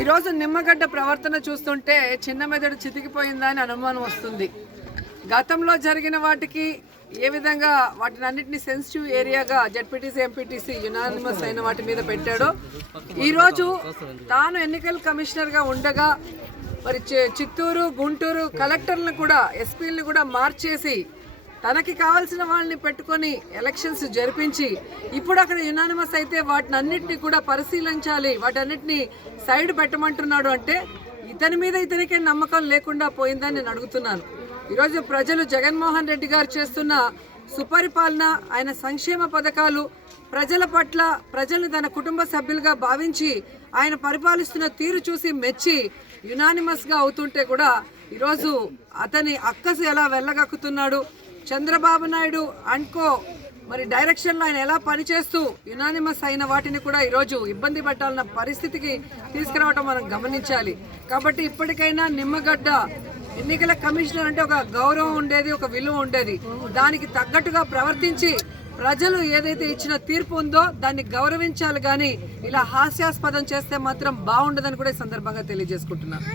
ఈరోజు నిమ్మగడ్డ ప్రవర్తన చూస్తుంటే చిన్న మెదడు చితికిపోయిందని అనుమానం వస్తుంది. గతంలో జరిగిన వాటికి ఏ విధంగా వాటిని అన్నింటినీ సెన్సిటివ్ ఏరియాగా జెడ్పీటీసీ ఎంపీటీసీ యునానిమస్ అయిన వాటి మీద పెట్టాడో, ఈరోజు తాను ఎన్నికల కమిషనర్గా ఉండగా మరి చిత్తూరు గుంటూరు కలెక్టర్లను కూడా ఎస్పీలను కూడా మార్చేసి తనకి కావాల్సిన వాళ్ళని పెట్టుకొని ఎలక్షన్స్ జరిపించి ఇప్పుడు అక్కడ యునానిమస్ అయితే వాటిని అన్నింటినీ కూడా పరిశీలించాలి, వాటన్నిటిని సైడ్ పెట్టమంటున్నాడు. అంటే ఇతని మీద ఇతనికే నమ్మకం లేకుండా పోయిందని నేను అడుగుతున్నాను. ఈరోజు ప్రజలు జగన్మోహన్ రెడ్డి గారు చేస్తున్న సుపరిపాలన, ఆయన సంక్షేమ పథకాలు, ప్రజల పట్ల ప్రజల్ని తన కుటుంబ సభ్యులుగా భావించి ఆయన పరిపాలిస్తున్న తీరు చూసి మెచ్చి యునానిమస్గా అవుతుంటే కూడా ఈరోజు అతని అక్కసు ఎలా వెళ్ళగక్కుతున్నాడు. చంద్రబాబు నాయుడు అండ్కో మరి డైరెక్షన్లో ఆయన ఎలా పనిచేస్తూ యునానిమస్ అయిన వాటిని కూడా ఈరోజు ఇబ్బంది పెట్టాలన్న పరిస్థితికి తీసుకురావటం మనం గమనించాలి. కాబట్టి ఇప్పటికైనా నిమ్మగడ్డ ఎన్నికల కమిషనర్ అంటే ఒక గౌరవం ఉండేది, ఒక విలువ ఉండేది. దానికి తగ్గట్టుగా ప్రవర్తించి ప్రజలు ఏదైతే ఇచ్చిన తీర్పు ఉందో దాన్ని గౌరవించాలి. కానీ ఇలా హాస్యాస్పదం చేస్తే మాత్రం బాగుండదని కూడా ఈ సందర్భంగా తెలియజేసుకుంటున్నాను.